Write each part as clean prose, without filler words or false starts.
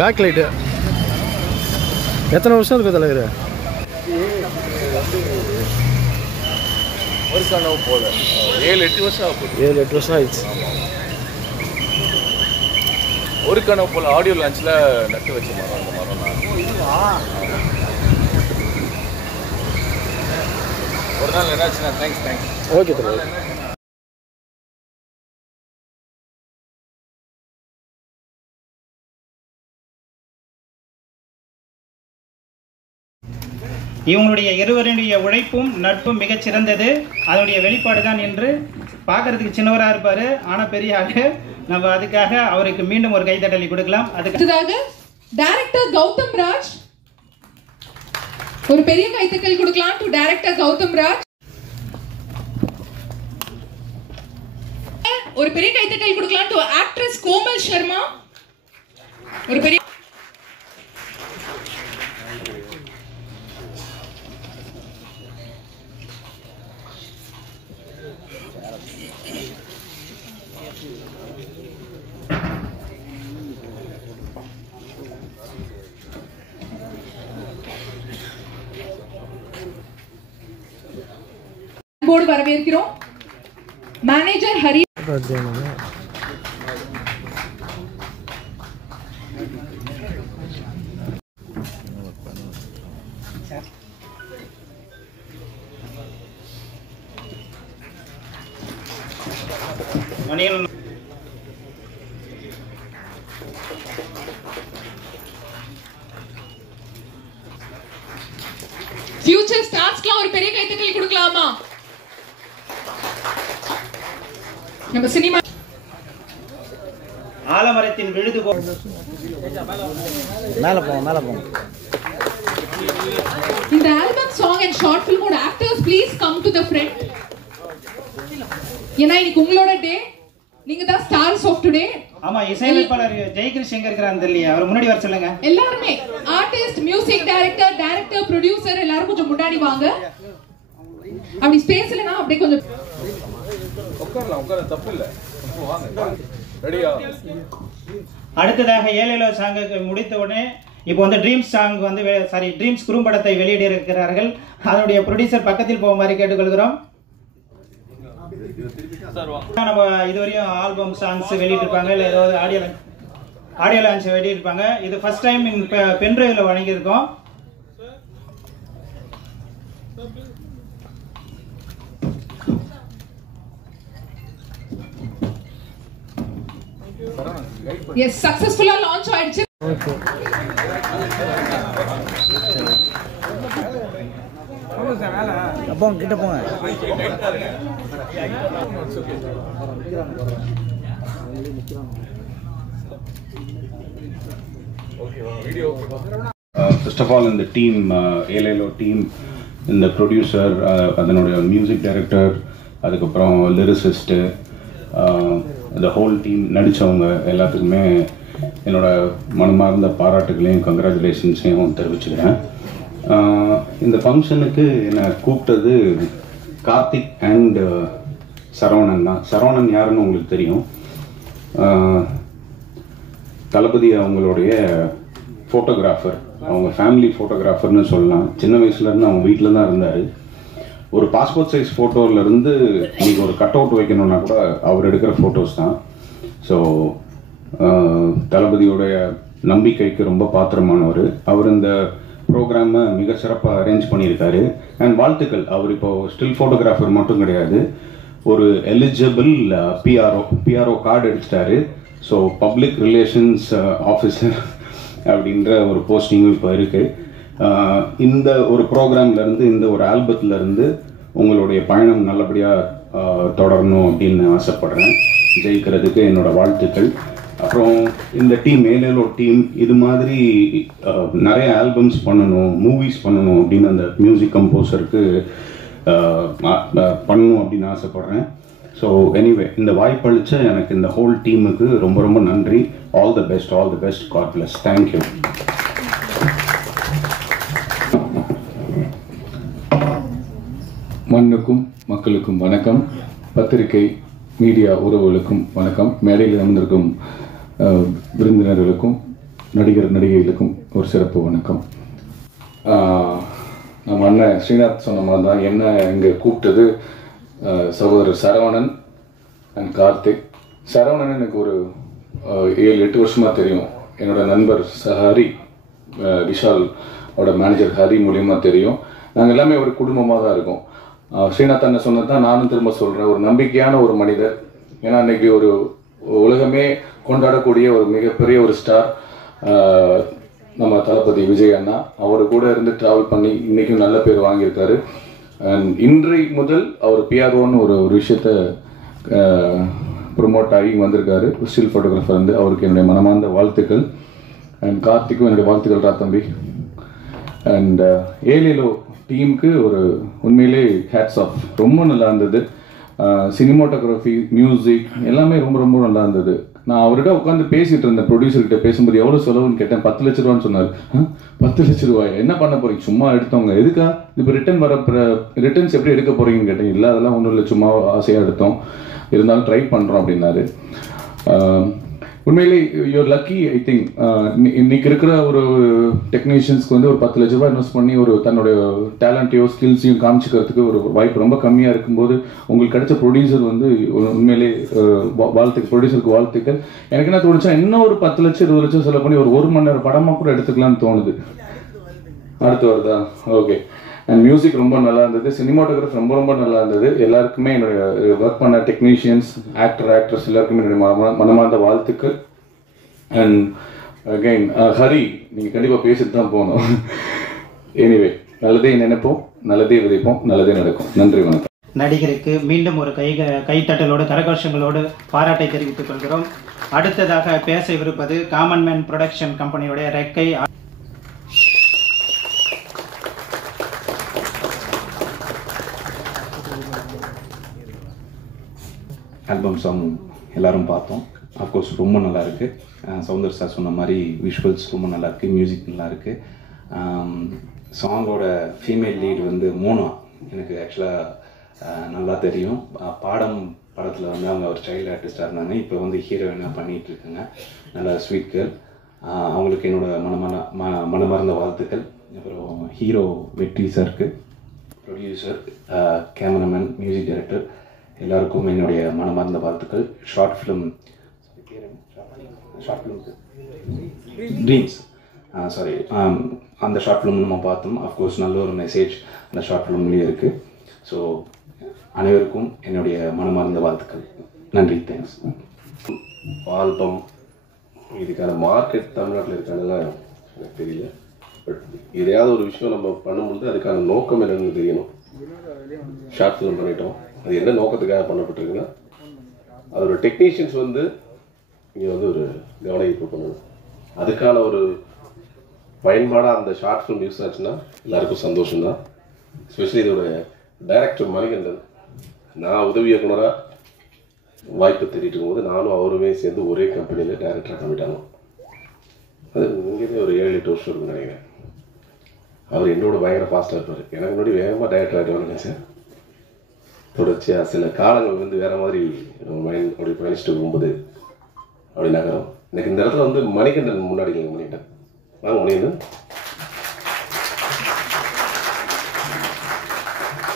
Back light எத்தனை வருஷம் இருக்கும் தலைவர்? ஒரு கனவு போல 7-8 வருஷம் ஆகும். 7-8 வருஷம் ஆயிடுச்சு. ஒரு கனவு போல ஆடியோ லான்ச்சில் நட்டு வச்ச மரம். அந்த மரம் நான் ஒரு நாள் என்னாச்சுன்னா தேங்க்ஸ். ஓகே தலைவர். இவங்களுடைய இருவருடைய உழைப்பும் நட்பும் மிகச்சிறந்தது. அதனுடைய வெளிப்பாடு தான் என்று பார்க்கறதுக்கு சின்னவராக இருப்பார், ஆனால் பெரிய ஆக. நம்ம அதுக்காக அவருக்கு மீண்டும் ஒரு கைத்தட்டலை கொடுக்கலாம். அதுக்காக டைரக்டர் கௌதம் ராஜ் ஒரு பெரிய கைத்தட்டல் கொடுக்கலாம். டு டைரக்டர் கௌதம் ராஜ் ஒரு பெரிய கைத்தட்டல் கொடுக்கலாம். டு ஆக்ட்ரஸ் கோமல் சர்மா ஒரு பெரிய போர்டு வரவேற்கிறோம். மேனேஜர் ஹரி ஃபியூச்சர் ஸ்டார்ஸ்க்குலாம் ஒரு பெரிய கைத்தட்டல் கொடுக்கலாமா? நம்ம சினிமா ஆலமரத்தின் விழுது மேலே போங்க. இந்த ஆல்பம் சாங் அண்ட் ஷார்ட் ஃபிலிமோட actors please come to the front. ஏன்னா இன்னைக்கு உங்களோட டே, நீங்க தான் ஸ்டார்ஸ் ஆஃப் டுடே. ஆமா, இசையமைப்பாளர் ஜெயகிருஷ் எங்க இருக்கிறாங்க இல்லையா? அவர் முன்னாடி வர சொல்லுங்க. எல்லாருமே ஆர்டிஸ்ட், மியூசிக் டைரக்டர், ப்ரொடியூசர் எல்லாரும் கொஞ்சம் முன்னாடி வாங்க. அப்படி ஸ்பேஸ் இல்லனா அப்படியே கொஞ்சம் உட்கார தப்பு இல்லை. ரெடியா? அடுத்ததாக ஏலேலோ சாங்கை முடித்த உடனே இப்போ வந்து ட்ரீம்ஸ் சாங் வந்து ட்ரீம்ஸ் குறும்படத்தை வெளியிட இருக்கிறார்கள். அதனுடைய ப்ரொடியூசர் பக்கத்தில் போகுமாறு கேட்டுக்கொள்கிறோம். நம்ம இதுவரையும் ஆல்பம் சாங்ஸ் வெளியிட்டிருப்பாங்க, இல்லை ஏதாவது ஆடியோ லான்ச் வெளியிட்டிருப்பாங்க. இது ஃபர்ஸ்ட் டைம் பென்ட்ரைவில் வழங்கியிருக்கோம். எஸ், சக்சஸ்ஃபுல்லா லான்ச் ஆயிடுச்சு. அப்போ கிட்ட போங்க. First of all, in the team, ஏலேலோ team, இந்த ப்ரொடியூசர், அதனுடைய மியூசிக் டைரக்டர், அதுக்கப்புறம் லிரிசிஸ்ட்டு, இந்த ஹோல் டீம் நடித்தவங்க எல்லாத்துக்குமே என்னோட மனமார்ந்த பாராட்டுகளையும் கங்க்ராச்சுலேஷன்ஸையும் தெரிவிச்சுக்கிறேன். இந்த ஃபங்க்ஷனுக்கு என்னை கூப்பிட்டது கார்த்திக் அண்ட் சரவணன் தான். சரவணன் யாருன்னு உங்களுக்கு தெரியும். தளபதி அவங்களுடைய ஃபோட்டோகிராஃபர், அவங்க ஃபேமிலி ஃபோட்டோகிராஃபர்னு சொல்லலாம். சின்ன வயசுலேருந்து அவங்க வீட்டில் தான் இருந்தார். ஒரு பாஸ்போர்ட் சைஸ் ஃபோட்டோவிலேருந்து இன்றைக்கி ஒரு கட் அவுட் வைக்கணுன்னா கூட அவர் எடுக்கிற ஃபோட்டோஸ் தான். ஸோ தளபதியோடைய நம்பிக்கைக்கு ரொம்ப பாத்திரமானவர். அவர் இந்த ப்ரோக்ராமை மிக சிறப்பாக அரேஞ்ச் பண்ணியிருக்காரு. அண்ட் வாழ்த்துக்கள். அவர் இப்போது ஸ்டில் ஃபோட்டோகிராஃபர் மட்டும் கிடையாது, ஒரு எலிஜிபிள் பிஆர்ஓ கார்டு எடுத்துட்டாரு. ஸோ பப்ளிக் ரிலேஷன்ஸ் ஆஃபீஸர் அப்படின்ற ஒரு போஸ்டிங்கும் இப்போ இருக்குது. இந்த ஒரு ப்ரோக்ராம்லேருந்து, இந்த ஒரு ஆல்பத்துலேருந்து உங்களுடைய பயணம் நல்லபடியாக தொடரணும் அப்படின்னு ஆசைப்படுறேன். ஜெயிக்கிறதுக்கு என்னோடய வாழ்த்துக்கள். அப்புறம் இந்த டீம், ஏலேலோ டீம், இது மாதிரி நிறைய ஆல்பம்ஸ் பண்ணணும், மூவிஸ் பண்ணணும் அப்படின்னு அந்த மியூசிக் கம்போசருக்கு பண்ணணும் அப்படின்னு ஆசைப்பட்றேன். ஸோ எனிவே, இந்த வாய்ப்பளித்த எனக்கு இந்த ஹோல் டீமுக்கு ரொம்ப ரொம்ப நன்றி. All the best, all the best. God bless. Thank you. மண்ணுக்கும் மக்களுக்கும் வணக்கம். பத்திரிகை மீடியா உறவுகளுக்கும் வணக்கம். மேடையில் அமர்ந்திருக்கும் விருந்தினர்களுக்கும் நடிகைகளுக்கும் ஒரு சிறப்பு வணக்கம். நம்ம அண்ணன் ஸ்ரீநாத் சொன்ன மாதிரி தான் என்ன இங்கே கூப்பிட்டது சகோதரர் சரவணன் அண்ட் கார்த்திக். சரவணன் எனக்கு ஒரு 7-8 வருஷமாக தெரியும். என்னோட நண்பர் ஹரி, விஷால் அவரோட மேனேஜர் ஹரி மூலியமாக தெரியும். நாங்கள் எல்லாமே ஒரு குடும்பமாக தான் இருக்கோம். ஸ்ரீநாத் அண்ணன் சொன்னது தான் நானும் திரும்ப சொல்கிறேன். ஒரு நம்பிக்கையான ஒரு மனிதர். ஏன்னா அன்னைக்கு ஒரு உலகமே கொண்டாடக்கூடிய ஒரு மிகப்பெரிய ஒரு ஸ்டார் நம்ம தளபதி விஜய் அண்ணா. அவர் கூட இருந்து ட்ராவல் பண்ணி இன்றைக்கும் நல்ல பேர் வாங்கியிருக்காரு. அண்ட் இன்றை முதல் அவர் பிஆர்ஓன்னு ஒரு விஷயத்தை ப்ரொமோட் ஆகி வந்திருக்காரு. ஸ்டில் ஃபோட்டோகிராஃபர் வந்து அவருக்கு என்னுடைய மனமார்ந்த வாழ்த்துக்கள். அண்ட் கார்த்திக்கும் என்னுடைய வாழ்த்துக்கள் ரா தம்பி. அண்ட் ஏலியலோ டீமுக்கு ஒரு உண்மையிலே ஹேட்ஸ் ஆஃப். ரொம்ப நல்லா இருந்தது. சினிமாட்டோகிராஃபி, மியூசிக் எல்லாமே ரொம்ப ரொம்ப நல்லா இருந்தது. நான் அவர்கிட்ட உட்காந்து பேசிட்டு இருந்தேன். ப்ரொடியூசர்கிட்ட பேசும்போது எவ்வளோ செலவுன்னு கேட்டேன். 10 லட்ச ரூபான்னு சொன்னார். 10 லட்ச ரூபாய் என்ன பண்ண போறீங்க? சும்மா எடுத்தவங்க எதுக்கா இப்போ ரிட்டர்ன்ஸ் எப்படி எடுக்க போறீங்கன்னு கேட்டேன். இல்லை அதெல்லாம் ஒன்றும் இல்லை, சும்மா ஆசையாக எடுத்தோம், இருந்தாலும் ட்ரை பண்ணுறோம் அப்படின்னாரு. உண்மையிலே யூஆர் லக்கி. ஐ திங்க் இன்னைக்கு இருக்கிற ஒரு டெக்னீஷியன்ஸ்க்கு வந்து ஒரு 10 லட்ச ரூபாய் இன்வெஸ்ட் பண்ணி ஒரு தன்னுடைய டேலண்ட்டையோ ஸ்கில்ஸையும் காமிச்சிக்கிறதுக்கு ஒரு வாய்ப்பு ரொம்ப கம்மியாக இருக்கும்போது உங்களுக்கு கிடைச்ச ப்ரொடியூசர் வந்து உண்மையிலே ப்ரொடியூசருக்கு வாழ்த்துக்கள். எனக்கு என்ன தோணுச்சா, இன்னும் ஒரு 10 லட்சம் 20 லட்சம் செலவு பண்ணி ஒரு 1 மணி நேரம் படமாக கூட எடுத்துக்கலாம்னு தோணுது. அடுத்து வருதா? ஓகே. அண்ட் மியூசிக் ரொம்ப நல்லா இருந்தது. சினிமாட்டோகிராஃபி ரொம்ப ரொம்ப நல்லா இருந்தது. எல்லாருக்குமே என்னுடைய ஒர்க் பண்ண டெக்னீஷியன்ஸ், ஆக்ட்ரஸ் எல்லாருக்குமே என்னுடைய மனமார்ந்த வாழ்த்துக்கள். அண்ட் அகைன் ஹரி, நீங்கள் கண்டிப்பாக பேசிட்டு தான் போகணும். எனிவே, நல்லதே நினைப்போம், நல்லதே விதைப்போம், நல்லதே நடக்கும். நன்றி, வணக்கம். நடிகருக்கு மீண்டும் ஒரு கைத்தட்டலோடு கரகோஷங்களோடு பாராட்டை தெரிவித்துக் கொள்கிறோம். அடுத்ததாக பேசவிருப்பது காமன் மேன் ப்ரொடக்ஷன் கம்பெனியுடைய ரெக்கை. ஆல்பம் சாங் எல்லாரும் பார்த்தோம். அஃப்கோர்ஸ் ரொம்ப நல்லா இருக்கு. சௌந்தர் சார் சொன்ன மாதிரி விஷுவல்ஸ் ரொம்ப நல்லா இருக்கு, மியூசிக் நல்லா இருக்கு. சாங்கோட ஃபீமேல் லீடு வந்து மோனா எனக்கு ஆக்சுவலாக நல்லா தெரியும். பாடம் படத்தில் வந்து அவங்க ஒரு சைல்டு ஆர்டிஸ்டாக இருந்தாங்க. இப்போ வந்து ஹீரோயினாக பண்ணிகிட்டு இருக்காங்க. நல்ல ஸ்வீட் கேர்ள். அவங்களுக்கு என்னோட மனமார்ந்த வாழ்த்துக்கள். அப்புறம் ஹீரோ வெற்றி சாருக்கு, ப்ரொடியூசர், கேமராமேன், மியூசிக் டைரக்டர் எல்லாருக்கும் என்னுடைய மனமார்ந்த வாழ்த்துக்கள். ஷார்ட் ஃபிலிம் ட்ரீம்ஸ் அந்த ஷார்ட் ஃபிலிம் நம்ம பார்த்தோம். அஃப்கோர்ஸ் நல்ல ஒரு மெசேஜ் அந்த ஷார்ட் ஃபிலிம்லேயே இருக்குது. ஸோ அனைவருக்கும் என்னுடைய மனமார்ந்த வாழ்த்துக்கள். நன்றி, தேங்க்ஸ். ஆல்பம் இதுக்கான மார்க்கெட் தமிழ்நாட்டில் இருக்கானலாம் எனக்கு தெரியல. பட் எதையாவது ஒரு விஷயம் நம்ம பண்ணும்பொழுது அதுக்கான நோக்கம் என்னன்னு தெரியணும். ஷார்ட் ஃபிலிம் பண்ணிட்டோம், அது என்ன நோக்கத்துக்காக பண்ணப்பட்டிருக்குன்னா அதோட டெக்னீஷியன்ஸ் வந்து இங்கே வந்து ஒரு கவன ஈர்ப்பு பண்ணணும். அதுக்கான ஒரு பயன்பாடாக அந்த ஷார்ட் ஃபிலிம் யூஸ் ஆச்சுன்னா எல்லாருக்கும் சந்தோஷம்தான். எஸ்பெஷலி இதோட டைரக்டர் மணிகண்டன், நான் உதவி இயக்குனராக வாய்ப்பு தேடிட்டு இருக்கும்போது நானும் அவருமே சேர்ந்து ஒரே கம்பெனியில் டைரக்டராக பண்ணிட்டாங்க. அது இங்கேயே ஒரு 7-8 வருஷம் இருக்குன்னு நினைக்கிறேன். அவர் என்னோட பயங்கர ஃபாஸ்ட்டாக இருப்பார். எனக்கு முன்னாடி வேகமாக டைரக்டர் ஆகிட்டோம்னு நினச்சேன். தொடர்ச்சியாக சில காலங்கள் வந்து வேறு மாதிரி மைண்ட் அப்படி பயணிச்சுட்டு போகும்போது அப்படி நகரம். எனக்கு இந்த இடத்துல வந்து மணிகண்டன் முன்னாடி மணிகண்டன் வாங்க மணிகண்டன்.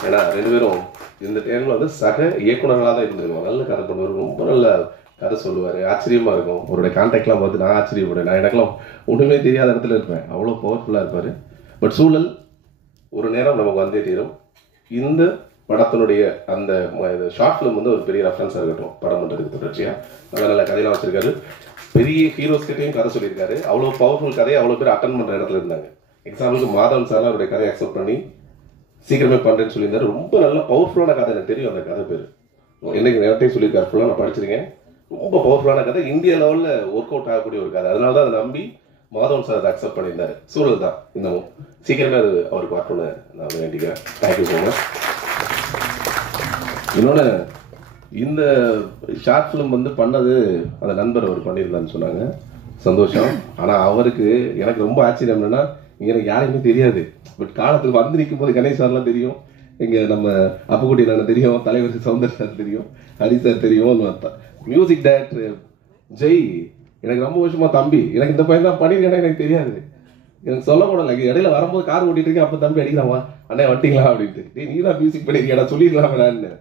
ஏன்னா 2 பேரும் இந்த டைமில் வந்து சக இயக்குனர்களாக தான் இருந்திருக்கோம். நல்ல கதை பண்ணுவார், ரொம்ப நல்ல கதை சொல்லுவார், ஆச்சரியமாக இருக்கும். அவருடைய கான்டாக்ட்லாம் பார்த்து நான் ஆச்சரியப்படுவேன். நான் எனக்கெல்லாம் ஒன்றுமே தெரியாத இடத்துல இருப்பேன், அவ்வளோ பவர்ஃபுல்லாக இருப்பார். பட் சூழல் ஒரு நேரம் நமக்கு வந்தே தீரும். இந்த படத்தினுடைய அந்த ஷார்ட் ஃபிலிம் வந்து ஒரு பெரிய ரெஃபரன்ஸாக இருக்கட்டும் படம் பண்ணுறதுக்கு. தொடர்ச்சியாக நல்ல நல்ல கதையெல்லாம் வச்சுருக்காரு. பெரிய ஹீரோஸ் கிட்டையும் கதை சொல்லியிருக்காரு. அவ்வளோ பவர்ஃபுல் கதையை அவ்வளோ பேர் அட்டன் பண்ணுற இடத்துல இருந்தாங்க. எக்ஸாம்பிளுக்கு மாதவன் சார் அவருடைய கதையை அக்செப்ட் பண்ணி சீக்கிரமே பண்ணுறேன்னு சொல்லியிருந்தாரு. ரொம்ப நல்ல பவர்ஃபுல்லான கதை. எனக்கு தெரியும் அந்த கதை பேர். என்னைக்கு நேரத்தையும் சொல்லியிருக்காரு, ஃபுல்லாக நான் படிச்சிருக்கேன். ரொம்ப பவர்ஃபுல்லான கதை, இந்திய லெவலில் ஒர்க் அவுட் ஆகக்கூடிய ஒரு கதை. அதனால தான் அதை நம்பி மாதவன் சார் அதை அக்செப்ட் பண்ணியிருந்தாரு. சூழல் தான் இன்னமும் சீக்கிரமே அது அவருக்கு வரணும்னு நான் வேண்டிக்கிறேன். Thank you so much. இன்னொன்று, இந்த ஷார்ட் ஃபிலிம் வந்து பண்ணது அந்த நண்பர் அவர் பண்ணியிருந்தான்னு சொன்னாங்க. சந்தோஷம். ஆனால் அவருக்கு எனக்கு ரொம்ப ஆச்சரியம் என்னன்னா, இங்கே எனக்கு யாருக்குமே தெரியாது. பட் காலத்தில் வந்து நிற்கும் போது கணேஷ் சார்லாம் தெரியும், இங்கே நம்ம அப்புக்குட்டி நான் தெரியும், தலைவர் சௌந்தர் சார் தெரியும், ஹரி சார் தெரியும், மியூசிக் டைரக்டர் ஜெய் எனக்கு ரொம்ப வருஷமா தம்பி. எனக்கு இந்த பையன் தான் பண்ணிருக்கேன்னா எனக்கு தெரியாது, எனக்கு சொல்ல கூட இல்லை. இடையில வரும்போது கார் ஓட்டிட்டு இருக்கேன், அப்போ தம்பி அடிக்கலாமா அண்ணே வண்டிங்களா அப்படின்ட்டு. நீ தான் மியூசிக் பண்ணிருக்கேடா சொல்லிடலாம் வேணான்னு.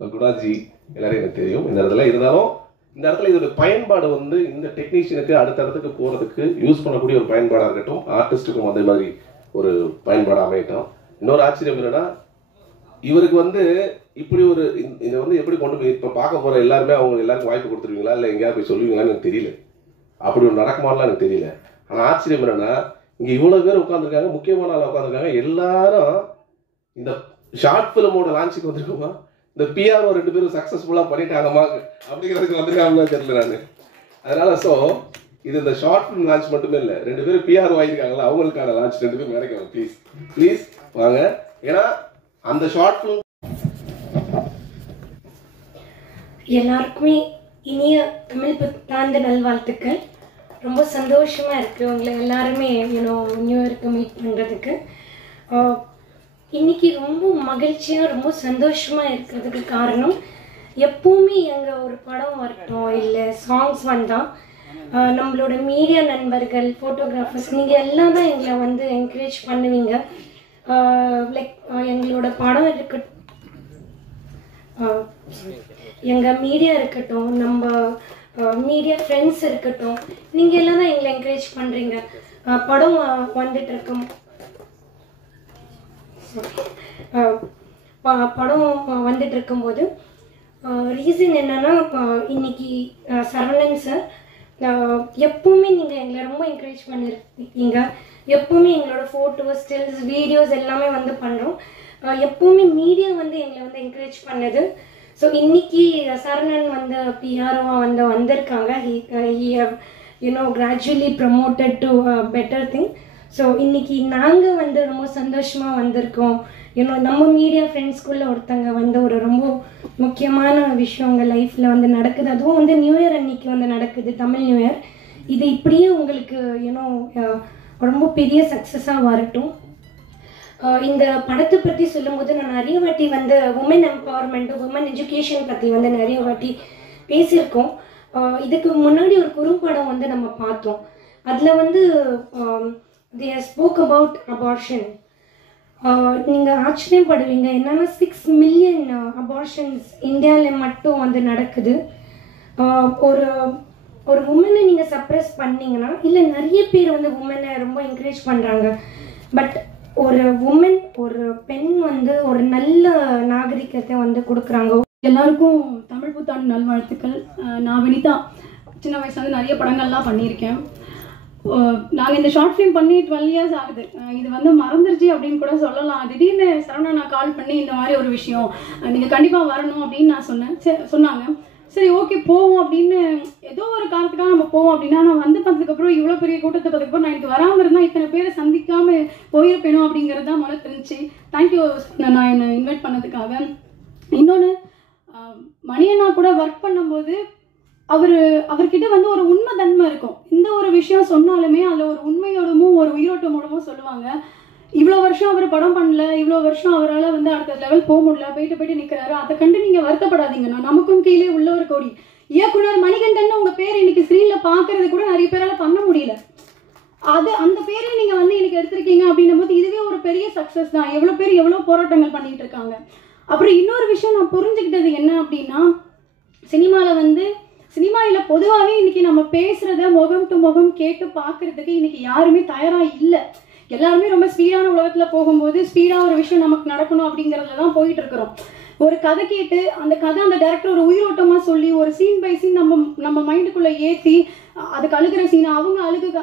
குணாஜி எல்லாரும் எனக்கு தெரியும் இந்த இடத்துல. இருந்தாலும் இந்த இடத்துல இதோட பயன்பாடு வந்து இந்த டெக்னீஷியனுக்கு அடுத்த இடத்துக்கு போகிறதுக்கு யூஸ் பண்ணக்கூடிய ஒரு பயன்பாடாக இருக்கட்டும், ஆர்டிஸ்ட்டுக்கும் அதே மாதிரி ஒரு பயன்பாடு அமையட்டும். இன்னொரு ஆச்சரியம் என்னன்னா, இவருக்கு வந்து இப்படி ஒரு இதை வந்து எப்படி கொண்டு போய் இப்போ பார்க்க போகிற எல்லாருமே அவங்க எல்லாருக்கும் வாய்ப்பு கொடுத்துருவீங்களா இல்லை எங்கேயாவது போய் சொல்லுவீங்களான்னு எனக்கு தெரியல. அப்படி ஒரு நடக்குமாலாம் எனக்கு தெரியல. ஆனால் ஆச்சரியம் என்னன்னா, இங்கே இவ்வளோ பேர் உட்காந்துருக்காங்க, முக்கியமான ஆள் உட்காந்துருக்காங்க. எல்லாரும் இந்த ஷார்ட் ஃபிலிமோட லான்ச்சுக்கு வந்துருக்கோமா, இந்த பிஆர்ஓ 2 பேரும் சக்ஸஸ்ஃபுல்லாக பண்ணிட்டாங்கம்மா அப்படிங்கிறதுக்கு வந்திருக்காங்கன்னு தெரியல நான். அதனால ஸோ இது இந்த ஷார்ட் ஃபிலிம் லான்ச் மட்டுமே இல்லை, 2 பேரும் பிஆர்ஓ ஆகிருக்காங்களா அவங்களுக்கான லான்ச் 2 பேரும் நினைக்கிறோம். ப்ளீஸ் வாங்க. ஏன்னா அந்த ஷார்ட் ஃபிலிம் எல்லாருக்குமே இனிய தமிழ் புத்தாண்டு நல்வாழ்த்துக்கள். ரொம்ப சந்தோஷமாக இருக்குது உங்களை எல்லாருமே நியூ இயருக்கு மீட் பண்ணுறதுக்கு. இன்றைக்கி ரொம்ப மகிழ்ச்சியாக ரொம்ப சந்தோஷமாக இருக்கிறதுக்கு காரணம், எப்போவுமே எங்கள் ஒரு படம் வரட்டும் இல்லை சாங்ஸ் வந்தால் நம்மளோட மீடியா நண்பர்கள், ஃபோட்டோகிராஃபர்ஸ், நீங்கள் எல்லாம் தான் எங்களை வந்து என்கரேஜ் பண்ணுவீங்க. லைக் எங்களோட படம் இருக்கட்டும், எங்கள் மீடியா இருக்கட்டும், நம்ம மீடியா ஃப்ரெண்ட்ஸ் இருக்கட்டும், நீங்கள் எல்லாம் தான் எங்களை என்கரேஜ் பண்ணுறீங்க. படம் வந்துட்டுருக்கும் படம் வந்துட்டு இருக்கும்போது ரீசன் என்னன்னா, இன்னைக்கு சரவணன் சார் எப்பவுமே நீங்கள் எங்களை ரொம்ப என்கரேஜ் பண்ணியிருக்கீங்க. எப்பவுமே எங்களோட ஃபோட்டோஸ், ஸ்டில்ஸ், வீடியோஸ் எல்லாமே வந்து பண்ணுறோம். எப்பவுமே மீடியா வந்து எங்களை வந்து என்கரேஜ் பண்ணது. ஸோ இன்னைக்கு சரவணன் வந்து பிஆர்ஓ வந்திருக்காங்க. Gradually promoted to better thing. So இன்னைக்கு நாங்கள் வந்து ரொம்ப சந்தோஷமாக வந்திருக்கோம். நம்ம மீடியா ஃப்ரெண்ட்ஸ்குள்ளே ஒருத்தங்க வந்து ஒரு ரொம்ப முக்கியமான விஷயம் உங்கள் லைஃப்பில் வந்து நடக்குது. அதுவும் வந்து நியூ இயர் அன்னைக்கு வந்து நடக்குது, தமிழ் நியூ இயர். இது இப்படியே உங்களுக்கு ரொம்ப பெரிய சக்ஸஸாக வரட்டும். இந்த படத்தை பற்றி சொல்லும்போது நான் நிறைய வாட்டி வந்து உமன் எம்பவர்மெண்ட், உமன் எஜுகேஷன் பற்றி வந்து நிறைய வாட்டி பேசியிருக்கோம். இதுக்கு முன்னாடி ஒரு குறும்படம் வந்து நம்ம பார்த்தோம். அதில் வந்து they spoke about abortion. நீங்கள் ஆச்சரியப்படுவீங்க, என்னென்னா 6 மில்லியன் அபார்ஷன்ஸ் இந்தியாவில் மட்டும் வந்து நடக்குது. ஒரு உமனை நீங்கள் சப்ரெஸ் பண்ணிங்கன்னா, இல்லை நிறைய பேர் வந்து உமனை ரொம்ப என்கரேஜ் பண்ணுறாங்க. பட் ஒரு உமன், ஒரு பெண் வந்து ஒரு நல்ல நாகரிகத்தை வந்து கொடுக்குறாங்க. எல்லாருக்கும் தமிழ் புத்தாண்டு நல்வாழ்த்துக்கள். நான் வினிதா சின்ன வயசுலேருந்து நிறைய படங்கள்லாம் பண்ணியிருக்கேன். நாங்கள் இந்த ஷார்ட் ஃபிலிம் பண்ணி 12 இயர்ஸ் ஆகுது. இது வந்து மறந்துருச்சு அப்படின்னு கூட சொல்லலாம். திடீர்னு சரவணா நான் கால் பண்ணி இந்த மாதிரி ஒரு விஷயம் நீங்கள் கண்டிப்பாக வரணும் அப்படின்னு நான் சொன்னாங்க. சரி ஓகே போவோம் அப்படின்னு, ஏதோ ஒரு காரணத்துக்காக நம்ம போவோம் அப்படின்னா, நான் வந்து பார்த்ததுக்கப்புறம் இவ்வளோ பெரிய கூட்டத்தை பார்த்ததுக்கப்புறம் நான் எனக்கு வராமல் இருந்தால் இத்தனை பேரை சந்திக்காமல் போயிருப்பேனும் அப்படிங்கிறது தான் முதல்ல தெரிஞ்சு. தேங்க்யூ நான் என்னை இன்வைட் பண்ணதுக்காக. இன்னொன்று, மணியண்ணா கூட ஒர்க் பண்ணும்போது அவர்கிட்ட வந்து ஒரு உண்மை தன்மை இருக்கும். இந்த ஒரு விஷயம் சொன்னாலுமே அதில் ஒரு உண்மையோடமும் ஒரு உயிரோட்டமோடமும் சொல்லுவாங்க. இவ்வளோ வருஷம் அவர் படம் பண்ணல, இவ்வளோ வருஷம் அவரால் வந்து அடுத்த லெவல் போக முடியல, போயிட்டு நிற்கிறாரு. அதை கண்டு நீங்கள் வருத்தப்படாதீங்கண்ணா. நமக்கும் கீழே உள்ள ஒரு கோடி இயக்குனர் மணிகண்டன் உங்கள் பேர் இன்னைக்கு ஸ்க்ரீனில் பார்க்கறது கூட நிறைய பேரால் பண்ண முடியல. அந்த பேரை நீங்கள் வந்து எனக்கு எடுத்திருக்கீங்க அப்படின்னும் போது இதுவே ஒரு பெரிய சக்ஸஸ் தான். எவ்வளோ பேர் எவ்வளோ போராட்டங்கள் பண்ணிகிட்டு இருக்காங்க. அப்புறம் இன்னொரு விஷயம் நான் புரிஞ்சுக்கிட்டது என்ன அப்படின்னா, சினிமாவில் பொதுவாகவே இன்றைக்கி நம்ம பேசுகிறத முகம் டு முகம் கேட்டு பார்க்குறதுக்கு இன்றைக்கி யாருமே தயாராக இல்லை. எல்லாருமே ரொம்ப ஸ்பீடான உலகத்தில் போகும்போது ஸ்பீடாக ஒரு விஷயம் நமக்கு நடக்கணும் அப்படிங்கிறதுல தான் போயிட்டு இருக்கிறோம். ஒரு கதை கேட்டு அந்த டைரக்டர் ஒரு உயிரோட்டமாக சொல்லி ஒரு சீன் பை சீன் நம்ம மைண்டுக்குள்ளே ஏற்றி அதுக்கு அழுகிற சீனை அவங்க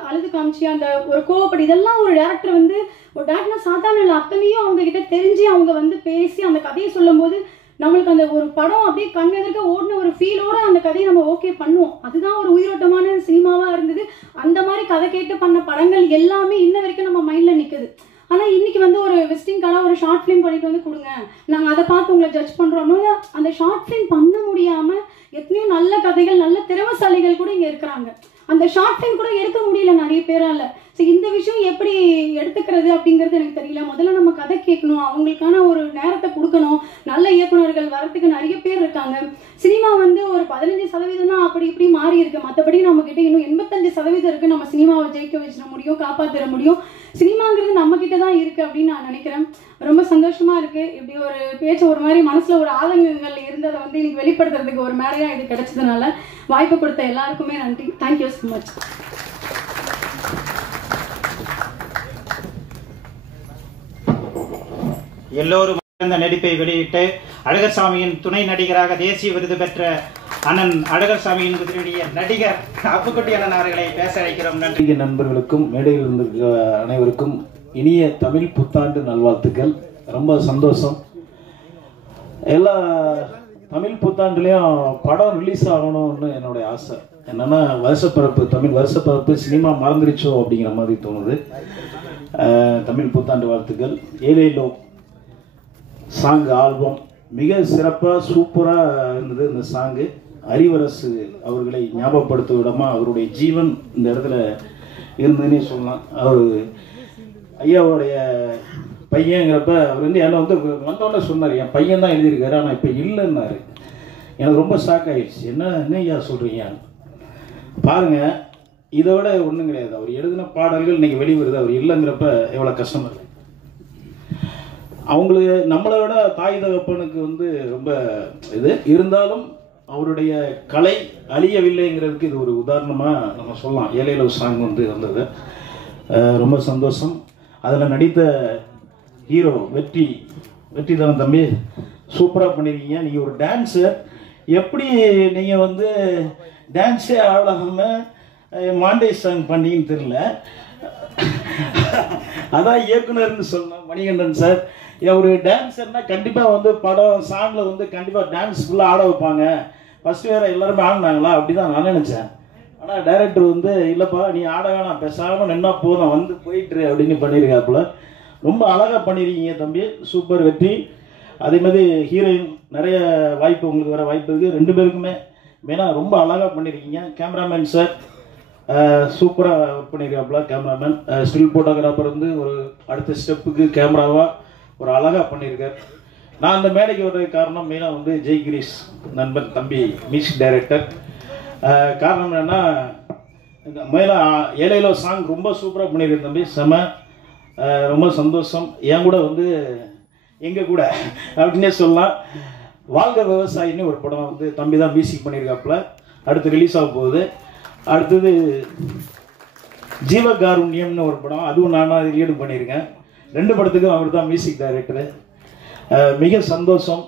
அழுது காமிச்சு அந்த ஒரு கோவப்படி இதெல்லாம் ஒரு டேரக்டர் சாதாரண இல்லை. அத்தனையும் அவங்க கிட்ட தெரிஞ்சு அவங்க வந்து பேசி அந்த கதையை சொல்லும் போது நம்மளுக்கு அந்த ஒரு படம் அப்படியே கண் எதிர்க்க ஓடின ஒரு ஃபீலோட அந்த கதையை நம்ம ஓகே பண்ணுவோம். அதுதான் ஒரு உயிரோட்டமான சினிமாவாக இருந்தது. அந்த மாதிரி கதை கேட்டு பண்ண படங்கள் எல்லாமே இன்ன வரைக்கும் நம்ம மைண்டில் நிற்குது. ஆனால் இன்னைக்கு வந்து ஒரு விசிட்டிங் கார்டாக ஒரு ஷார்ட் ஃபிலிம் பண்ணிட்டு வந்து கொடுங்க, நாங்கள் அதை பார்த்து உங்களை ஜட்ஜ் பண்ணுறோம்னா அந்த ஷார்ட் ஃபிலிம் பண்ண முடியாமல் எத்தனையோ நல்ல கதைகள், நல்ல திறமசாலிகள் கூட இங்கே இருக்கிறாங்க. அந்த ஷார்ட் ஃபிலிம் கூட எடுக்க முடியல நிறைய பேரால. ஸோ இந்த விஷயம் எப்படி எடுத்துக்கிறது அப்படிங்கிறது எனக்கு தெரியல. முதல்ல நம்ம கதை கேட்கணும், அவங்களுக்கான ஒரு நேரத்தை கொடுக்கணும். நல்ல இயக்குநர்கள் வரத்துக்கு நிறைய பேர் இருக்காங்க. சினிமா வந்து ஒரு 15% தான் அப்படி இப்படி மாறி இருக்கு. மற்றபடி நம்ம கிட்ட இன்னும் 85% இருக்கு. நம்ம சினிமாவை ஜெயிக்க வச்சிட முடியும், காப்பாற்றிட முடியும். சினிமாங்கிறது நம்ம கிட்ட தான் இருக்கு அப்படின்னு நான் நினைக்கிறேன். ரொம்ப சந்தோஷமா இருக்கு. இப்படி ஒரு பேச்சு ஒரு மாதிரி மனசுல ஒரு ஆதங்கங்கள் இருந்ததை வந்து இன்னைக்கு வெளிப்படுத்துறதுக்கு ஒரு மேடையா இது கிடைச்சதுனால வாய்ப்பு கொடுத்த எல்லாருக்குமே நன்றி. Thank you so much. எல்லோரும் இந்த நடிப்பை வெளியிட்டு அழகர்சாமியின் துணை நடிகராக தேசிய விருது பெற்ற அண்ணன் அழகர்சாமியின் குதிரையுடைய நடிகர் அப்புக்குட்டி அண்ணன் அவர்களை பேச அழைக்கிறோம். நன்றி. நண்பர்களுக்கும் மேடையில் இருந்த அனைவருக்கும் இனிய தமிழ் புத்தாண்டு நல்வாழ்த்துக்கள். ரொம்ப சந்தோஷம். எல்லா தமிழ் புத்தாண்டுலேயும் படம் ரிலீஸ் ஆகணும்னு என்னுடைய ஆசை. என்னென்னா வருஷப்பிறப்பு, தமிழ் வருஷப்பிறப்பு சினிமா மறந்துருச்சோ அப்படிங்கிற மாதிரி தோணுது. தமிழ் புத்தாண்டு வாழ்த்துக்கள். ஏலேலோ சாங் ஆல்பம் மிக சிறப்பாக சூப்பராக இருந்தது. இந்த சாங்கு அறிவரசு அவர்களை ஞாபகப்படுத்த விடமா அவருடைய ஜீவன் இந்த இடத்துல இருந்ததுன்னே சொல்லலாம். அவர் ஐயாவுடைய பையங்கிறப்ப அவர் வந்து என்னை வந்து வந்தோடனே சொன்னார், என் பையன் தான் எழுதியிருக்காரு, ஆனால் இப்போ இல்லைன்னாரு. எனக்கு ரொம்ப ஷாக் ஆகிடுச்சு. என்ன ஐயா சொல்கிறீங்க பாருங்கள், இதை விட ஒன்றும் கிடையாது. அவர் எழுதின பாடல்கள் இன்றைக்கி வெளிவருது, அவர் இல்லைங்கிறப்ப எவ்வளோ கஷ்டம் இருக்குது. அவங்களுக்கு நம்மளை விட தாய் தகப்பனுக்கு வந்து ரொம்ப இது இருந்தாலும் அவருடைய கலை அழியவில்லைங்கிறதுக்கு இது ஒரு உதாரணமாக நம்ம சொல்லலாம். ஏலேலோ சாங் வந்து வந்தது. ரொம்ப சந்தோஷம். அதில் நடித்த ஹீரோ வெற்றி தான் தம்பி, சூப்பராக பண்ணியிருக்கீங்க. நீங்கள் ஒரு டான்ஸர், எப்படி நீங்கள் வந்து டான்ஸே ஆடாமல் மாண்டேஜ் சாங் பண்ணீங்கன்னு தெரியல. அதான் இயக்குனர்னு சொல்லணும் மணிகண்டன் சார். ஒரு டான்ஸர்னால் கண்டிப்பாக வந்து படம் சாங்கில் வந்து கண்டிப்பாக டான்ஸ் ஃபுல்லாக ஆட வைப்பாங்க. ஃபஸ்ட்டு வேறு எல்லாருமே ஆடினாங்களா அப்படி தான் நான் நினச்சேன். ஆனால் டைரக்டர் வந்து இல்லைப்பா நீ ஆட வேணாம், பேசாமல் நின்னா போதும், வந்து போயிட்டுரு அப்படின்னு பண்ணியிருக்காப்புல. ரொம்ப அழகாக பண்ணியிருக்கீங்க தம்பி, சூப்பர் வெற்றி. அதே மாதிரி ஹீரோயின் நிறைய வாய்ப்பு உங்களுக்கு வர வாய்ப்பு இருக்குது. 2 பேருக்குமே மெயினாக ரொம்ப அழகாக பண்ணியிருக்கீங்க. கேமராமேன் சார் சூப்பராக ஒர்க் பண்ணியிருக்காப்புல. கேமராமேன் ஸ்டில் ஃபோட்டோகிராஃபர் வந்து ஒரு அடுத்த ஸ்டெப்புக்கு கேமராவாக ஒரு அழகாக பண்ணியிருக்கார். நான் அந்த மேடைக்கு வர்றதுக்கு காரணம் மெயினாக வந்து ஜெய்கிரீஷ் நண்பன் தம்பி மியூசிக் டைரக்டர். காரணம் என்னென்னா இந்த மெயினாக ஏலேலோ சாங் ரொம்ப சூப்பராக பண்ணியிருக்கேன் தம்பி, செம. ரொம்ப சந்தோஷம். என் கூட வந்து எங்கள் கூட அப்படின்னே சொல்லலாம். வாழ்க விவசாயின்னு ஒரு படம் வந்து தம்பி தான் மியூசிக் பண்ணியிருக்காப்புல. அடுத்து ரிலீஸ் ஆக போகுது. அடுத்தது ஜீவகாருண்யம்னு ஒரு படம், அதுவும் நான் தான் லீடு பண்ணியிருக்கேன். 2 படத்துக்கும் அவர் தான் மியூசிக் டைரக்டரு. மிக சந்தோஷம்.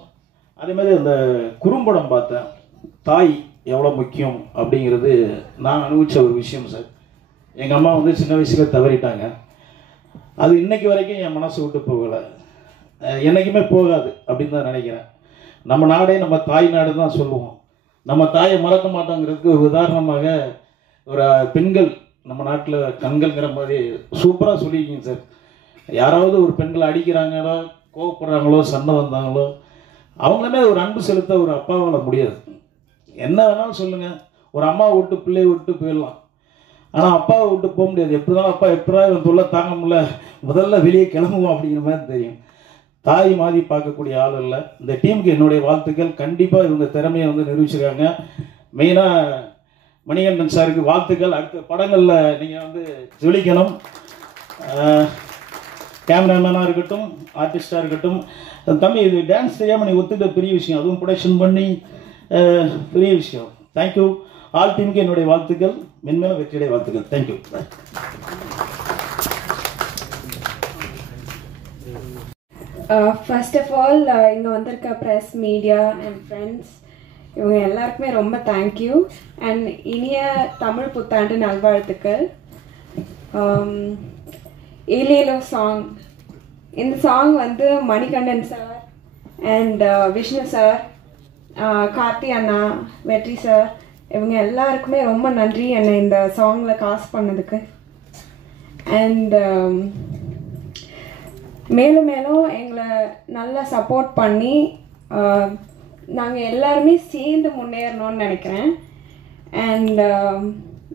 அதே மாதிரி அந்த குறும்படம் பார்த்தேன், தாய் எவ்வளோ முக்கியம் அப்படிங்கிறது நான் அனுபவித்த ஒரு விஷயம் சார். எங்கள் அம்மா வந்து சின்ன வயசில் தவறிட்டாங்க. அது இன்னைக்கு வரைக்கும் என் மனசு விட்டு போகலை, என்றைக்குமே போகாது அப்படின்னு தான் நினைக்கிறேன். நம்ம நாடே நம்ம தாய் நாடு தான் சொல்லுவோம். நம்ம தாயை மறக்க மாட்டோங்கிறதுக்கு ஒரு உதாரணமாக ஒரு பெண்கள் நம்ம நாட்டில் கண்கள்ங்கிற மாதிரி சூப்பராக சொல்லியிருக்கீங்க சார். யாராவது ஒரு பெண்களை அடிக்கிறாங்களோ, கோவப்படுறாங்களோ, சண்டை வந்தாங்களோ, அவங்களுமே ஒரு அன்பு செலுத்த ஒரு அப்பாவால் முடியாது. என்ன வேணாலும் சொல்லுங்கள், ஒரு அம்மாவை விட்டு பிள்ளையை விட்டு போயிடலாம், ஆனால் அப்பாவை விட்டு போக முடியாது. எப்படி தான் அப்பா எப்படா இவன் தொல்லை தாங்க முடியல, முதல்ல வெளியே கிளம்புவோம் அப்படிங்கிற மாதிரி தெரியும். தாய் மாதிரி பார்க்கக்கூடிய ஆள் இல்லை. இந்த டீமுக்கு என்னுடைய வாழ்த்துக்கள். கண்டிப்பாக இவங்க திறமையை வந்து நிரூபிச்சிருக்காங்க. மெயினாக மணிகண்டன் சாருக்கு வாழ்த்துக்கள். அடுத்த படங்களில் நீங்கள் வந்து ஜொலிக்கணும். கேமராமேனாக இருக்கட்டும், ஆர்டிஸ்டாக இருக்கட்டும். தம்பி இது டான்ஸ் தெரியாமல் நீ ஒத்துக்கிட்ட பெரிய விஷயம், அதுவும் ப்ரொடக்ஷன் பண்ணி பெரிய விஷயம். தேங்க்யூ. ஆல் டீமுக்கு என்னுடைய வாழ்த்துக்கள், மென்மேலும் வெற்றியுடைய வாழ்த்துக்கள். தேங்க்யூ. ஃபர்ஸ்ட் ஆஃப் ஆல் இங்கே வந்திருக்க ப்ரெஸ், மீடியா அண்ட் ஃப்ரெண்ட்ஸ் இவங்க எல்லாருக்குமே ரொம்ப தேங்க்யூ. அண்ட் இனிய தமிழ் புத்தாண்டு நல்வாழ்த்துக்கள். ஏலேலோ சாங், இந்த சாங் வந்து Manikandan sir and Vishnu sir, Karthi அண்ணா, வெற்றி சார், இவங்க எல்லாருக்குமே ரொம்ப நன்றி என்னை இந்த சாங்கில் காஸ்ட் பண்ணதுக்கு. அண்ட் மேலும் மேலும் எங்களை நல்லா சப்போர்ட் பண்ணி நாங்கள் எல்லாருமே சேர்ந்து முன்னேறணும்னு நினைக்கிறேன். And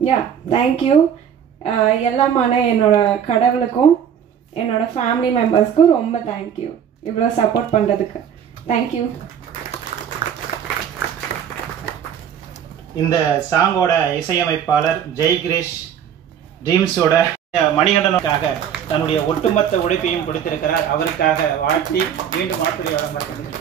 yeah thank you. எல்லாமான என்னோட கடவுளுக்கும் என்னோட ஃபேமிலி மெம்பர்ஸ்க்கும் ரொம்ப தேங்க்யூ இவ்வளோ சப்போர்ட் பண்ணுறதுக்கு. தேங்க்யூ. இந்த சாங்கோட இசையமைப்பாளர் ஜெய் கிரேஷ் ட்ரீம்ஸோட மணிகண்டனுக்காக தன்னுடைய ஒட்டுமொத்த உழைப்பையும் கொடுத்திருக்கிறார். அவருக்காக வாழ்த்தி மீண்டும் வாக்குறுதி வழங்கப்படுகிறது.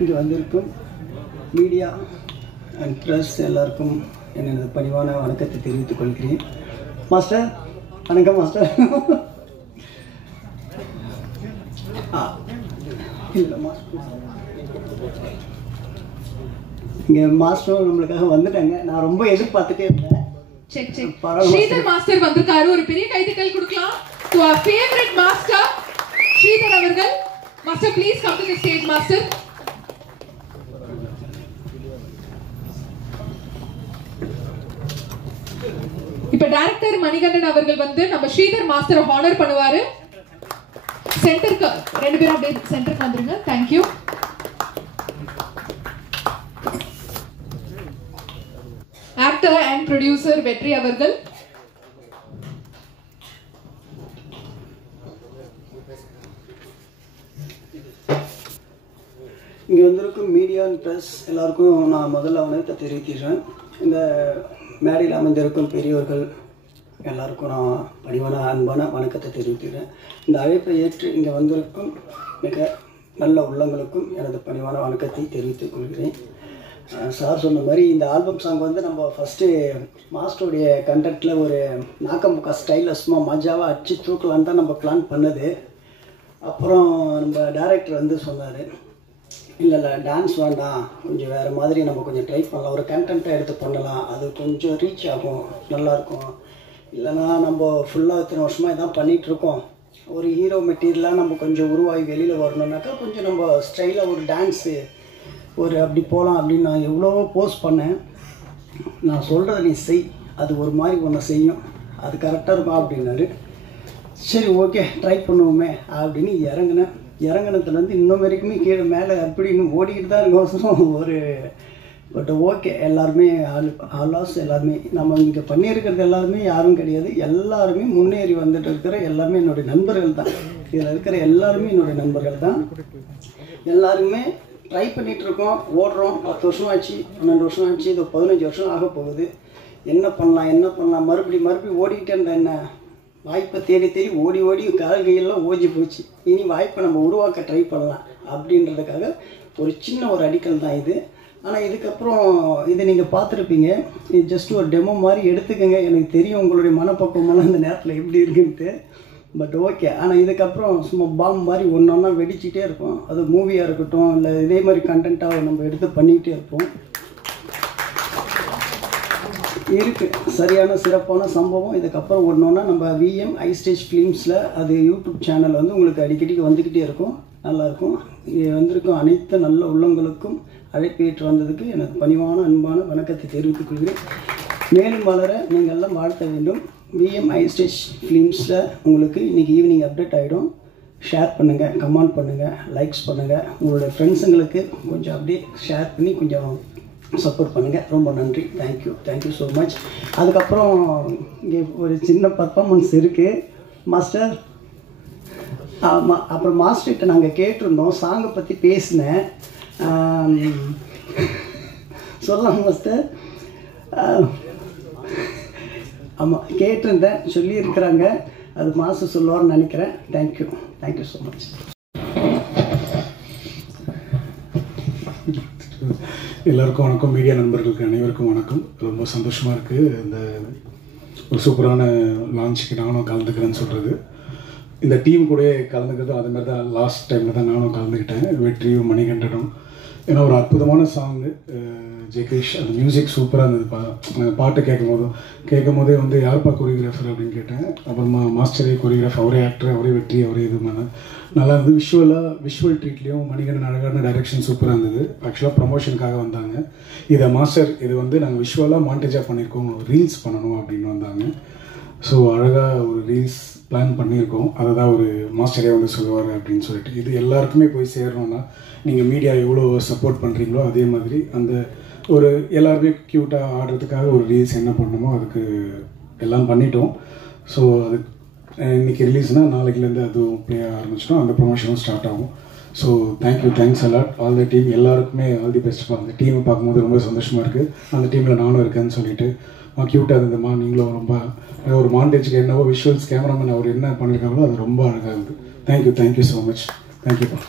இங்கே வந்திருக்கும் மீடியா அண்ட் ப்ரெஸ் எல்லாருக்கும் எனது பணிவான வணக்கத்தை தெரிவித்துக் கொள்கிறேன். மாஸ்டர் வணக்கம் மாஸ்டர். இல்லை மாஸ்டர் இங்கே மாஸ்டர் நம்மளுக்காக வந்துட்டாங்க. நான் ரொம்ப எதிர்பார்த்துட்டே இருந்தேன். ஸ்ரீதர் மாஸ்டர் வந்திருக்காரு. ஒரு பெரிய கைதட்டல் கொடுக்கலாம் to our favorite master Sridhar அவர்கள். Master please come to the stage master. இப்ப டைரக்டர் மணிகண்டன் அவர்கள் வந்து நம்ம ஸ்ரீதர் மாஸ்டரை ஹானர் பண்ணுவாரு. சென்டருக்கு ரெண்டு பேரும் அப்படியே சென்டருக்கு வந்துருங்க. Thank you. Actor and producer வெற்றி அவர்கள். இங்கே வந்திருக்கும் மீடியா அண்ட் ப்ரெஸ் எல்லாருக்கும் நான் முதல்ல வணக்கத்தை தெரிவிக்கிறேன். இந்த மேடையில் அமைந்திருக்கும் பெரியவர்கள் எல்லாருக்கும் நான் பணிவான அன்பான வணக்கத்தை தெரிவிக்கிறேன். இந்த அழைப்பை ஏற்று இங்கே வந்திருக்கும் மிக நல்ல உள்ளங்களுக்கும் எனது பணிவான வணக்கத்தை தெரிவித்துக் கொள்கிறேன். சார் சொன்ன மாதிரி இந்த ஆல்பம் சாங் வந்து நம்ம ஃபஸ்ட்டு மாஸ்டருடைய கண்டென்ட்டில் ஒரு நாக்கமுக்கா ஸ்டைலில் சும்மா மஜாவாக அடிச்சு தூக்கலான்னு தான் நம்ம பிளான் பண்ணது. அப்புறம் நம்ம டைரக்டர் வந்து சொன்னார், இல்லை டான்ஸ் வேண்டாம், கொஞ்சம் வேறு மாதிரி நம்ம கொஞ்சம் ட்ரை பண்ணலாம், ஒரு கண்டென்ட்டாக எடுத்து பண்ணலாம், அது கொஞ்சம் ரீச் ஆகும், நல்லாயிருக்கும். இல்லைனா நம்ம ஃபுல்லாக இத்தனை வருஷமாக இதான் பண்ணிகிட்ருக்கோம், ஒரு ஹீரோ மெட்டீரியலாக நம்ம கொஞ்சம் உருவாகி வெளியில் வரணுன்னாக்கா கொஞ்சம் நம்ம ஸ்டைலாக ஒரு டான்ஸு ஒரு அப்படி போகலாம் அப்படின்னு நான் எவ்வளவோ போஸ்ட் பண்ணேன். நான் சொல்கிறத நீ செய், அது ஒரு மாதிரி ஒன்று செய்யும், அது கரெக்டாக இருக்கும் அப்படின்னாரு. சரி ஓகே ட்ரை பண்ணுவோமே அப்படின்னு இறங்கினத்துலேருந்து இன்னும் வரைக்குமே கீழே மேலே அப்படின்னு ஓடிக்கிட்டு தான் இருக்கோம் ஒரு. பட் ஓகே, எல்லாருமே ஆல்வாஸ் எல்லாருமே நம்ம இங்கே பண்ணியிருக்கிறது எல்லாருமே யாரும் கிடையாது, எல்லாருமே முன்னேறி வந்துட்டு இருக்கிற எல்லாமே என்னுடைய நண்பர்கள் தான். இதில் இருக்கிற எல்லாருமே என்னுடைய நண்பர்கள் தான். எல்லாருமே ட்ரை பண்ணிகிட்ருக்கோம், ஓடுறோம். 10 வருஷம் ஆச்சு, 12 வருஷம் ஆச்சு, இது 15 வருஷம் ஆக போகுது. என்ன பண்ணலாம் மறுபடியும் ஓடிக்கிட்டே இருந்தால் என்ன, வாய்ப்பை தேடி ஓடி கால் கையெல்லாம் ஓஞ்சி போச்சு. இனி வாய்ப்பை நம்ம உருவாக்க ட்ரை பண்ணலாம் அப்படின்றதுக்காக ஒரு சின்ன ஒரு அடிக்கல் தான் இது. ஆனால் இதுக்கப்புறம் இதை நீங்கள் பார்த்துருப்பீங்க, இது ஜஸ்ட் ஒரு டெமோ மாதிரி எடுத்துக்கோங்க. எனக்கு தெரியும் உங்களுடைய மனப்பக்குவமெல்லாம் இந்த நேரத்தில் எப்படி இருக்குன்ட்டு. பட் ஓகே, ஆனால் இதுக்கப்புறம் சும்மா பாம் மாதிரி ஒன்றா வெடிச்சிட்டே இருக்கும். அது மூவியாக இருக்கட்டும், இல்லை இதே மாதிரி கண்டென்ட்டாக நம்ம எடுத்து பண்ணிக்கிட்டே இருப்போம். இருக்குது சரியான சிறப்பான சம்பவம். இதுக்கப்புறம் ஒன்றா நம்ம விஎம் ஐ ஸ்டேஜ் ஃபிலிம்ஸில் அது யூடியூப் சேனல் வந்து உங்களுக்கு அடிக்கடிக்கு வந்துக்கிட்டே இருக்கும், நல்லாயிருக்கும். இங்கே வந்திருக்கும் அனைத்து நல்ல உள்ளங்களுக்கும் அழைப்பேற்று வந்ததுக்கு எனக்கு பணிவான அன்பான வணக்கத்தை தெரிவித்துக் கொள்கிறேன். மேலும் வளர நீங்கள் எல்லாம் வாழ்த்த வேண்டும். விஎம் ஐ ஸ்டேஜ் ஃபிலிம்ஸில் உங்களுக்கு இன்றைக்கி ஈவினிங் அப்டேட் ஆகிடும். ஷேர் பண்ணுங்கள், கமெண்ட் பண்ணுங்கள், லைக்ஸ் பண்ணுங்கள், உங்களுடைய ஃப்ரெண்ட்ஸுங்களுக்கு கொஞ்சம் அப்படியே ஷேர் பண்ணி கொஞ்சம் சப்போர்ட் பண்ணுங்கள். ரொம்ப நன்றி. Thank you so much. அதுக்கப்புறம் இங்கே ஒரு சின்ன பர்ஃபார்மன்ஸ் இருக்குது மாஸ்டர். ஆமாம், அப்புறம் மாஸ்டர்கிட்ட நாங்கள் கேட்டிருந்தோம், சாங்கை பற்றி பேசினேன். சொல்லலாம் மாஸ்டர்? ஆமாம் கேட்டிருந்தேன், சொல்லியிருக்கிறாங்க. அது மாஸ்டர் சொல்லுவார்னு நினைக்கிறேன். Thank you so much. எல்லாருக்கும் வணக்கம். மீடியா நண்பர்களுக்கு அனைவருக்கும் வணக்கம். ரொம்ப சந்தோஷமாக இருக்குது இந்த ஒரு சூப்பரான லான்ச்சுக்கு நானும் கலந்துக்கிறேன்னு சொல்கிறது. இந்த டீம் கூட கலந்துக்கிறது அது மாதிரி தான் லாஸ்ட் டைமில் தான் நானும் கலந்துக்கிட்டேன், வெற்றியும் மணிகண்டனும். ஏன்னா ஒரு அற்புதமான சாங்கு ஜெகேஷ், அந்த மியூசிக் சூப்பராக இருந்தது. பாட்டு கேட்கும் போதே வந்து யார்ப்பா கொரியோகிராஃபர் அப்படின்னு கேட்டேன். அப்புறமா மாஸ்டரே கொரியோகிராஃபர், அவரே ஆக்டர், அவரே வெற்றி, அவரே இது பண்ணேன். நல்லா இருந்தது. விஷுவல் ட்ரீட்லேயும் மணிகண்டன் அழகான டைரெக்ஷன் சூப்பராக இருந்தது. ஆக்சுவலாக ப்ரமோஷனுக்காக வந்தாங்க. இதை மாஸ்டர் இது வந்து நாங்கள் விஷுவலாக மாண்டேஜாக பண்ணியிருக்கோம், ரீல்ஸ் பண்ணணும் அப்படின்னு வந்தாங்க. ஸோ அழகாக ஒரு ரீல்ஸ் பிளான் பண்ணியிருக்கோம். அதை தான் ஒரு மாஸ்டரே வந்து சொல்லுவார் அப்படின்னு சொல்லிட்டு. இது எல்லாருக்குமே போய் சேரணும்னா நீங்கள் மீடியா எவ்வளோ சப்போர்ட் பண்ணுறீங்களோ அதே மாதிரி அந்த ஒரு எல்லாருமே க்யூட்டாக ஆடுறதுக்காக ஒரு ரீல்ஸ் என்ன பண்ணணுமோ அதுக்கு எல்லாம் பண்ணிட்டோம். ஸோ அது இன்றைக்கி ரிலீஸ்னால் நாளைக்குலேருந்து அதுவும் ப்ளே ஆரம்பிச்சிட்டோம். அந்த ப்ரொமோஷனும் ஸ்டார்ட் ஆகும். So thanks a lot all the team. எல்லாருக்குமே ஆல் தி பெஸ்ட். அந்த டீமை பார்க்கும்போது ரொம்ப சந்தோஷமாக இருக்குது. அந்த டீமில் நானும் இருக்கேன்னு சொல்லிட்டு க்யூட்டாக இருந்ததுமா. நீங்களும் ரொம்ப ஒரு மாண்டேஜுக்கு என்னவோ விஷுவல்ஸ் கேமராமேன் அவர் என்ன பண்ணியிருக்காங்களோ அது ரொம்ப அழகாக இருந்தது. Thank you so much. தேங்க்யூப்பா.